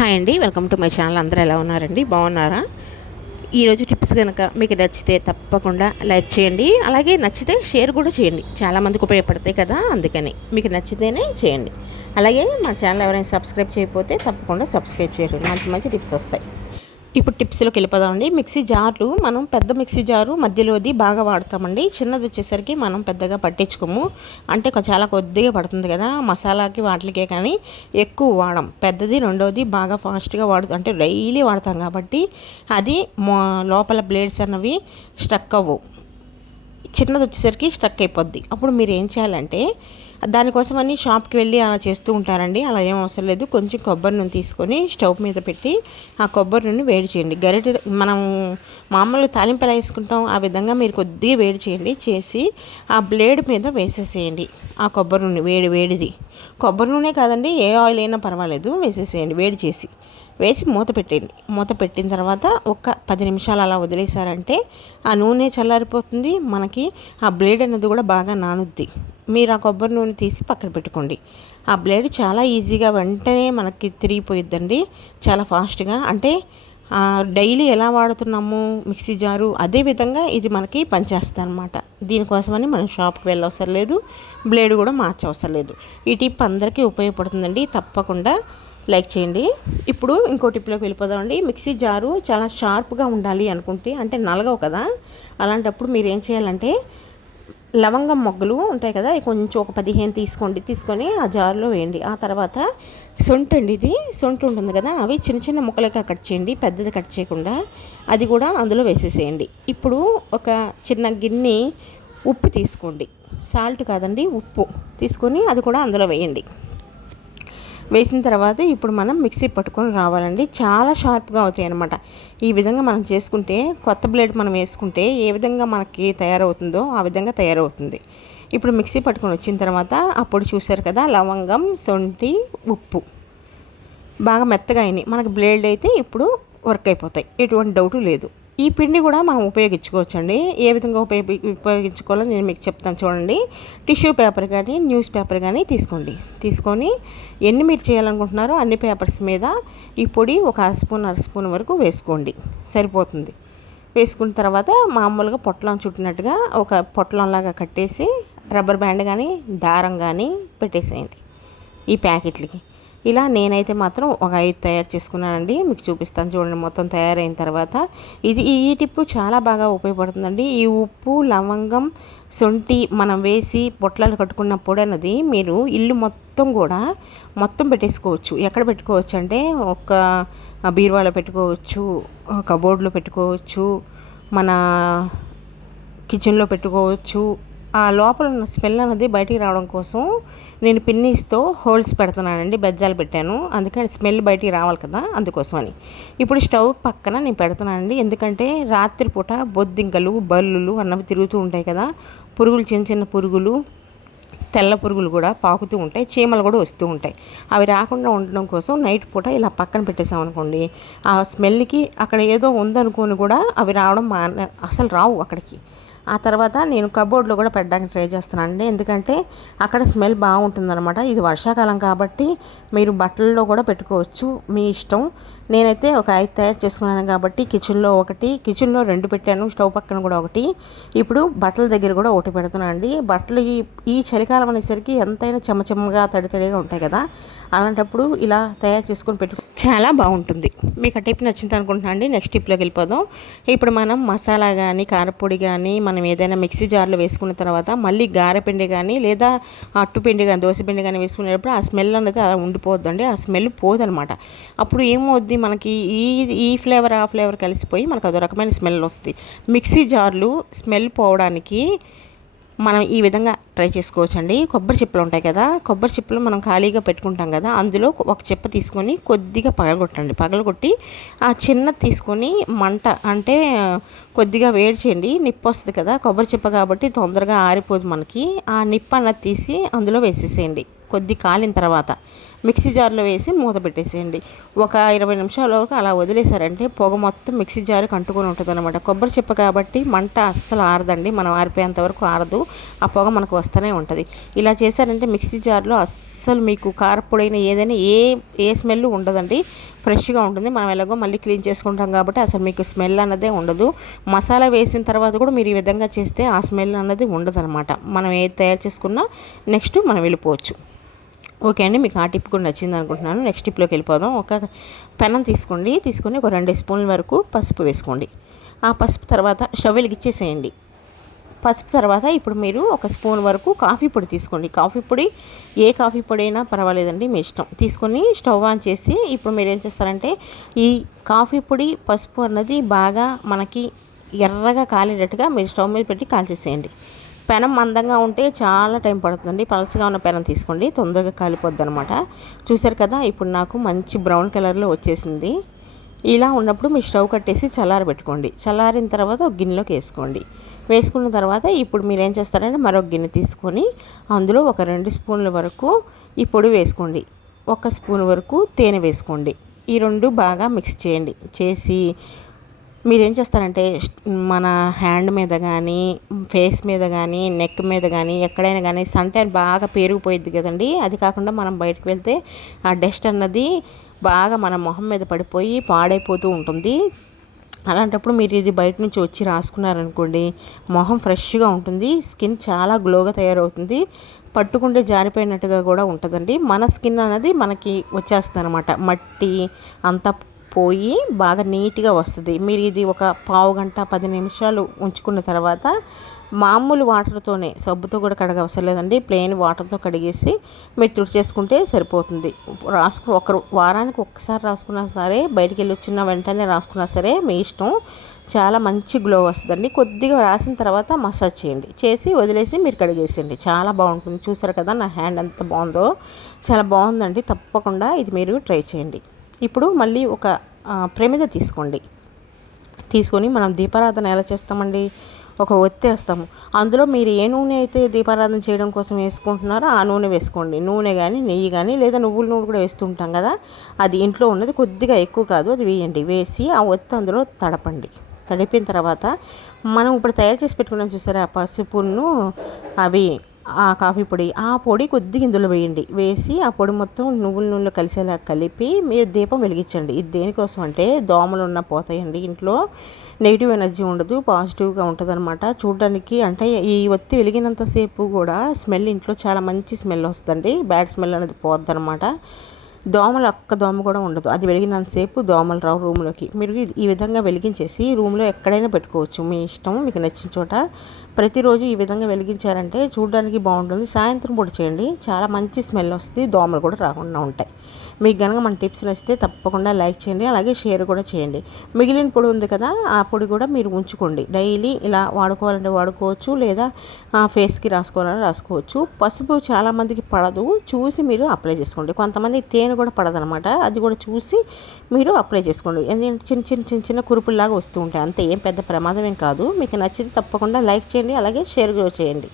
Hi అండి. Welcome to my channel. అందరూ ఎలా ఉన్నారండి? బాగున్నారా? ఈరోజు టిప్స్ కనుక మీకు నచ్చితే తప్పకుండా లైక్ చేయండి. అలాగే నచ్చితే షేర్ కూడా చేయండి. చాలామందికి ఉపయోగపడతాయి కదా అందుకని మీకు నచ్చితేనే చేయండి. అలాగే మా ఛానల్ ఎవరైనా సబ్స్క్రైబ్ చేయకపోతే తప్పకుండా సబ్స్క్రైబ్ చేయండి. మంచి మంచి టిప్స్ వస్తాయి. ఇప్పుడు టిప్స్లోకి వెళ్ళిపోదామండి. మిక్సీ జార్లు మనం పెద్ద మిక్సీ జారు మధ్యలోది బాగా వాడతామండి. చిన్నది వచ్చేసరికి మనం పెద్దగా పట్టించుకోము. అంటే చాలా కొద్దిగా పడుతుంది కదా మసాలాకి వాటికే కానీ ఎక్కువ వాడం. పెద్దది రెండోది బాగా ఫాస్ట్గా వాడుతాం అంటే డైలీ వాడతాం కాబట్టి అది లోపల బ్లేడ్స్ అన్నవి స్ట్రక్ అవ్వవు. చిన్నది వచ్చేసరికి స్ట్రక్ అయిపోద్ది. అప్పుడు మీరు ఏం చేయాలంటే దానికోసమని షాప్కి వెళ్ళి అలా చేస్తూ ఉంటారండి. అలా ఏం అవసరం లేదు. కొంచెం కొబ్బరి నూనె తీసుకొని స్టవ్ మీద పెట్టి ఆ కొబ్బరి నూనె వేడి చేయండి. గరిటె మనం మామూలుగా తాలింపు ఎలా వేసుకుంటాం. ఆ విధంగా మీరు కొద్దిగా వేడి చేయండి. చేసి ఆ బ్లేడ్ మీద వేసేసేయండి. ఆ కొబ్బరి నూనె వేడి వేడిది. కొబ్బరి నూనె కాదండి ఏ ఆయిల్ అయినా పర్వాలేదు. వేసేసేయండి వేడి చేసి. వేసి మూత పెట్టేయండి. మూత పెట్టిన తర్వాత ఒక పది నిమిషాలు అలా వదిలేశారంటే ఆ నూనె చల్లారిపోతుంది. మనకి ఆ బ్లేడ్ అనేది కూడా బాగా నానుద్ది. మీరు ఆ కొబ్బరి నూనె తీసి పక్కన పెట్టుకోండి. ఆ బ్లేడ్ చాలా ఈజీగా వెంటనే మనకి తిరిగిపోయిద్దండి. చాలా ఫాస్ట్గా. అంటే డైలీ ఎలా వాడుతున్నాము మిక్సీ జారు? అదే విధంగా ఇది మనకి పనిచేస్తుంది అనమాట దీనికోసమని మనం షాప్కి వెళ్ళవసరం లేదు. బ్లేడ్ కూడా మార్చవసరం లేదు. ఈ టిప్ అందరికీ ఉపయోగపడుతుందండి. తప్పకుండా లైక్ చేయండి. ఇప్పుడు ఇంకో టిప్లోకి వెళ్ళిపోదామండి. మిక్సీ జారు చాలా షార్ప్గా ఉండాలి అనుకుంటే అంటే నలగవు కదా? అలాంటప్పుడు మీరు ఏం చేయాలంటే లవంగం మొగ్గలు ఉంటాయి కదా కొంచెం ఒక పదిహేను తీసుకోండి తీసుకొని ఆ జార్లో వేయండి. ఆ తర్వాత సొంట అండి ఇది సొంట ఉంటుంది కదా అవి చిన్న చిన్న ముక్కలుగా కట్ చేయండి పెద్దది కట్ చేయకుండా అది కూడా అందులో వేసేసేయండి. ఇప్పుడు ఒక చిన్న గిన్నె ఉప్పు తీసుకోండి. సాల్ట్ కాదండి ఉప్పు తీసుకొని అది కూడా అందులో వేయండి. వేసిన తర్వాత ఇప్పుడు మనం మిక్సీ పట్టుకొని రావాలండి. చాలా షార్ప్గా అవుతాయి అనమాట ఈ విధంగా మనం చేసుకుంటే కొత్త బ్లేడ్ మనం వేసుకుంటే ఏ విధంగా మనకి తయారవుతుందో ఆ విధంగా తయారవుతుంది. ఇప్పుడు మిక్సీ పట్టుకొని వచ్చిన తర్వాత అప్పుడు చూసారు కదా లవంగం సొంటి ఉప్పు. బాగా మెత్తగా అయినాయి. మనకి బ్లేడ్ అయితే ఇప్పుడు వర్క్ అయిపోతాయి. ఎటువంటి డౌట్ లేదు. ఈ పిండి కూడా మనం ఉపయోగించుకోవచ్చండి. ఏ విధంగా ఉపయోగి ఉపయోగించుకోవాలో నేను మీకు చెప్తాను చూడండి. టిష్యూ పేపర్ కానీ న్యూస్ పేపర్ కానీ తీసుకోండి. తీసుకొని ఎన్ని మీరు చేయాలనుకుంటున్నారో అన్ని పేపర్స్ మీద ఈ పొడి ఒక అర స్పూన్ అర స్పూన్ వరకు వేసుకోండి. సరిపోతుంది. వేసుకున్న తర్వాత మామూలుగా పొట్లం చుట్టినట్టుగా ఒక పొట్లంలాగా కట్టేసి రబ్బర్ బ్యాండ్ కానీ దారం కానీ పెట్టేసేయండి ఈ ప్యాకెట్లకి. ఇలా నేనైతే మాత్రం ఒక ఐదు తయారు చేసుకున్నానండి. మీకు చూపిస్తాను చూడండి మొత్తం తయారైన తర్వాత. ఇది ఈ టిప్పు చాలా బాగా ఉపయోగపడుతుందండి. ఈ ఉప్పు లవంగం సొంటి మనం వేసి పొట్లాలు కట్టుకున్న పొడి అన్నది మీరు ఇల్లు మొత్తం కూడా మొత్తం పెట్టేసుకోవచ్చు. ఎక్కడ పెట్టుకోవచ్చు అంటే ఒక బీరువాలో పెట్టుకోవచ్చు కబోర్డ్లో పెట్టుకోవచ్చు మన కిచెన్లో పెట్టుకోవచ్చు ఆ లోపల ఉన్న స్మెల్ అనేది బయటికి రావడం కోసం నేను పిన్నీస్తో హోల్స్ పెడుతున్నానండి బెజ్జాలు పెట్టాను. అందుకని స్మెల్ బయటికి రావాలి కదా అందుకోసమని. ఇప్పుడు స్టవ్ పక్కన నేను పెడుతున్నానండి. ఎందుకంటే రాత్రిపూట బొద్దింకలు బల్లులు అన్నవి తిరుగుతూ ఉంటాయి కదా. పురుగులు చిన్న చిన్న పురుగులు తెల్ల పురుగులు కూడా పాకుతూ ఉంటాయి చీమలు కూడా వస్తూ ఉంటాయి. అవి రాకుండా ఉండడం కోసం నైట్ పూట ఇలా పక్కన పెట్టేసామనుకోండి ఆ స్మెల్కి అక్కడ ఏదో ఉందనుకోని కూడా అవి రావడం మా అసలు రావు అక్కడికి. ఆ తర్వాత నేను కబోర్డ్లో కూడా పెట్టడానికి ట్రై చేస్తున్నానండి ఎందుకంటే అక్కడ స్మెల్ బాగుంటుందన్నమాట. ఇది వర్షాకాలం కాబట్టి మీరు బట్టల్లో కూడా పెట్టుకోవచ్చు. మీ ఇష్టం. నేనైతే ఒక ఐదు తయారు చేసుకున్నాను కాబట్టి కిచెన్లో ఒకటి కిచెన్లో రెండు పెట్టాను స్టవ్ పక్కన కూడా ఒకటి. ఇప్పుడు బట్టల దగ్గర కూడా ఒకటి పెడుతున్నాను అండి. బట్టలు ఈ ఈ చలికాలం అనేసరికి ఎంతైనా చెమ్మ తడితడిగా తడి తడిగా ఉంటాయి కదా. అలాంటప్పుడు ఇలా తయారు చేసుకొని పెట్టు చాలా బాగుంటుంది. మీకు ఆ టిప్ నచ్చింది అనుకుంటున్నాను అండి. నెక్స్ట్ టిప్లోకి వెళ్ళిపోదాం. ఇప్పుడు మనం మసాలా కానీ కారపొడి కానీ మనం ఏదైనా మిక్సీ జార్లో వేసుకున్న తర్వాత మళ్ళీ గారెపిండి కానీ లేదా అట్టుపిండి కానీ దోశపిండి కానీ వేసుకునేటప్పుడు ఆ స్మెల్ అనేది అలా ఉండిపోద్దండి. ఆ స్మెల్ పోదనమాట. అప్పుడు ఏమవుద్ది మనకి ఈ ఈ ఫ్లేవర్ ఆ ఫ్లేవర్ కలిసిపోయి మనకు అదో రకమైన స్మెల్ వస్తుంది. మిక్సీ జార్లు స్మెల్ పోవడానికి మనం ఈ విధంగా ట్రై చేసుకోవచ్చండి. కొబ్బరి చిప్పలు ఉంటాయి కదా కొబ్బరి చిప్పలు మనం ఖాళీగా పెట్టుకుంటాం కదా అందులో ఒక చెప్ప తీసుకొని కొద్దిగా పగలగొట్టండి. పగలగొట్టి ఆ చిన్న తీసుకొని మంట అంటే కొద్దిగా వేడి చేయండి. నిప్పు వస్తుంది కదా కొబ్బరి చిప్ప కాబట్టి తొందరగా ఆరిపోదు మనకి. ఆ నిప్పు అన్నది తీసి అందులో వేసేసేయండి. కొద్ది కాలిన తర్వాత. మిక్సీ జార్లో వేసి మూత పెట్టేసేయండి. ఒక ఇరవై నిమిషాల వరకు అలా వదిలేశారంటే పొగ మొత్తం మిక్సీ జార్కి అంటుకొని ఉంటుంది అనమాట కొబ్బరి చెప్ప కాబట్టి మంట అస్సలు ఆరదండి. మనం ఆరిపోయేంత వరకు ఆరదు. ఆ పొగ మనకు వస్తూనే ఉంటుంది. ఇలా చేశారంటే మిక్సీ జార్లో అస్సలు మీకు కారపొడైన ఏదైనా ఏ ఏ స్మెల్ ఉండదండి. ఫ్రెష్గా ఉంటుంది. మనం ఎలాగో మళ్ళీ క్లీన్ చేసుకుంటాం కాబట్టి అసలు మీకు స్మెల్ అన్నదే ఉండదు. మసాలా వేసిన తర్వాత కూడా మీరు ఈ విధంగా చేస్తే ఆ స్మెల్ అన్నది ఉండదు మనం ఏది తయారు చేసుకున్నా నెక్స్ట్ మనం వెళ్ళిపోవచ్చు. ఓకే అండి మీకు ఆ టిప్ కూడా నచ్చింది అనుకుంటున్నాను. నెక్స్ట్ టిప్లోకి వెళ్ళిపోదాం. ఒక పెనం తీసుకోండి. తీసుకొని ఒక రెండు స్పూన్ల వరకు పసుపు వేసుకోండి. ఆ పసుపు తర్వాత స్టవ్ వెలిగిచ్చేసేయండి పసుపు తర్వాత ఇప్పుడు మీరు ఒక స్పూన్ వరకు కాఫీ పొడి తీసుకోండి. కాఫీ పొడి ఏ కాఫీ పొడి అయినా పర్వాలేదండి మీ ఇష్టం. తీసుకొని స్టవ్ ఆన్ చేసి ఇప్పుడు మీరు ఏం చేస్తారంటే ఈ కాఫీ పొడి పసుపు అన్నది బాగా మనకి ఎర్రగా కాలేటట్టుగా మీరు స్టవ్ మీద పెట్టి కాల్చేసేయండి. పెనం మందంగా ఉంటే చాలా టైం పడుతుందండి. పలసగా ఉన్న పెనం తీసుకోండి. తొందరగా కాలిపోద్ది అనమాట చూసారు కదా ఇప్పుడు నాకు మంచి బ్రౌన్ కలర్లో వచ్చేసింది. ఇలా ఉన్నప్పుడు మీ స్టవ్ కట్టేసి చల్లారబెట్టుకోండి చల్లారిన తర్వాత ఒక గిన్నెలోకి వేసుకోండి. వేసుకున్న తర్వాత ఇప్పుడు మీరు ఏం చేస్తారంటే మరొక గిన్నె తీసుకొని అందులో ఒక రెండు స్పూన్ల వరకు ఈ పొడి వేసుకోండి. ఒక స్పూన్ వరకు తేనె వేసుకోండి. ఈ రెండు బాగా మిక్స్ చేయండి. చేసి మీరేం చేస్తారంటే మన హ్యాండ్ మీద కానీ ఫేస్ మీద కానీ నెక్ మీద కానీ ఎక్కడైనా కానీ సన్ టైన్ బాగా పేరుకుపోయిద్ది కదండి. అది కాకుండా మనం బయటకు వెళ్తే ఆ డస్ట్ అన్నది బాగా మన మొహం మీద పడిపోయి పాడైపోతూ ఉంటుంది. అలాంటప్పుడు మీరు ఇది బయట నుంచి వచ్చి రాసుకున్నారనుకోండి మొహం ఫ్రెష్గా ఉంటుంది స్కిన్ చాలా గ్లోగా తయారవుతుంది పట్టుకుంటే జారిపోయినట్టుగా కూడా ఉంటుందండి. మన స్కిన్ అనేది మనకి వచ్చేస్తుంది అనమాట మట్టి అంతా పోయి బాగా నీట్గా వస్తుంది. మీరు ఇది ఒక పావు గంట పది నిమిషాలు ఉంచుకున్న తర్వాత మామూలు వాటర్తోనే సబ్బుతో కూడా కడగవసరం లేదండి. ప్లెయిన్ వాటర్తో కడిగేసి మీరు తుడి చేసుకుంటే సరిపోతుంది. రాసుకు ఒక వారానికి ఒక్కసారి రాసుకున్నా సరే బయటికి వెళ్ళి వచ్చిన వెంటనే రాసుకున్నా సరే మీ ఇష్టం. చాలా మంచి గ్లో వస్తుందండి. కొద్దిగా రాసిన తర్వాత మసాజ్ చేయండి. చేసి వదిలేసి మీరు కడిగేసేయండి. చాలా బాగుంటుంది. చూసారు కదా నా హ్యాండ్ ఎంత బాగుందో. చాలా బాగుందండి. తప్పకుండా ఇది మీరు ట్రై చేయండి. ఇప్పుడు మళ్ళీ ఒక ప్రమిద తీసుకోండి. తీసుకొని మనం దీపారాధన ఎలా చేస్తామండి? ఒక ఒత్తి వేస్తాము. అందులో మీరు ఏ నూనె అయితే దీపారాధన చేయడం కోసం వేసుకుంటున్నారో ఆ నూనె వేసుకోండి. నూనె కానీ నెయ్యి కానీ లేదా నువ్వుల నూనె కూడా వేస్తుంటాం కదా అది ఇంట్లో ఉన్నది కొద్దిగా ఎక్కువ కాదు అది వేయండి. వేసి ఆ ఒత్తి అందులో తడపండి. తడిపిన తర్వాత మనం ఇప్పుడు తయారు చేసి పెట్టుకున్నాం చూసారా? పసుపును అవి ఆ కాఫీ పొడి ఆ పొడి కొద్దిగా ఇందులో వేయండి. వేసి ఆ పొడి మొత్తం నువ్వుల నూనెలో కలిసేలా కలిపి మీరు దీపం వెలిగించండి. ఇది దేనికోసం అంటే దోమలు ఉన్న పోతాయండి. ఇంట్లో నెగిటివ్ ఎనర్జీ ఉండదు పాజిటివ్గా ఉంటుంది అనమాట చూడడానికి అంటే ఈ ఒత్తి వెలిగినంతసేపు కూడా స్మెల్ ఇంట్లో చాలా మంచి స్మెల్ వస్తుందండి. బ్యాడ్ స్మెల్ అనేది పోద్ది అనమాట దోమలు ఒక్క దోమ కూడా ఉండదు. అది వెలిగినంతసేపు దోమలు రావు రూమ్లోకి. మీరు ఈ విధంగా వెలిగించేసి రూమ్లో ఎక్కడైనా పెట్టుకోవచ్చు. మీ ఇష్టం మీకు నచ్చిన చోట ప్రతిరోజు ఈ విధంగా వెలిగించారంటే చూడడానికి బాగుంటుంది. సాయంత్రం పూట చేయండి. చాలా మంచి స్మెల్ వస్తుంది. దోమలు కూడా రాకుండా ఉంటాయి. మీకు కనుక మన టిప్స్ నచ్చితే తప్పకుండా లైక్ చేయండి అలాగే షేర్ కూడా చేయండి. మిగిలిన పొడి ఉంది కదా ఆ పొడి కూడా మీరు ఉంచుకోండి. డైలీ ఇలా వాడుకోవాలంటే వాడుకోవచ్చు లేదా ఫేస్కి రాసుకోవాలని రాసుకోవచ్చు. పసుపు చాలామందికి పడదు చూసి మీరు అప్లై చేసుకోండి. కొంతమంది తేనె కూడా పడదనమాట అది కూడా చూసి మీరు అప్లై చేసుకోండి. ఎందుకంటే చిన్న చిన్న చిన్న చిన్న కురుపుల్లాగా వస్తూ ఉంటాయి. అంతే ఏం పెద్ద ప్రమాదం ఏం కాదు. మీకు నచ్చితే తప్పకుండా లైక్ చేయండి అలాగే షేర్ కూడా చేయండి.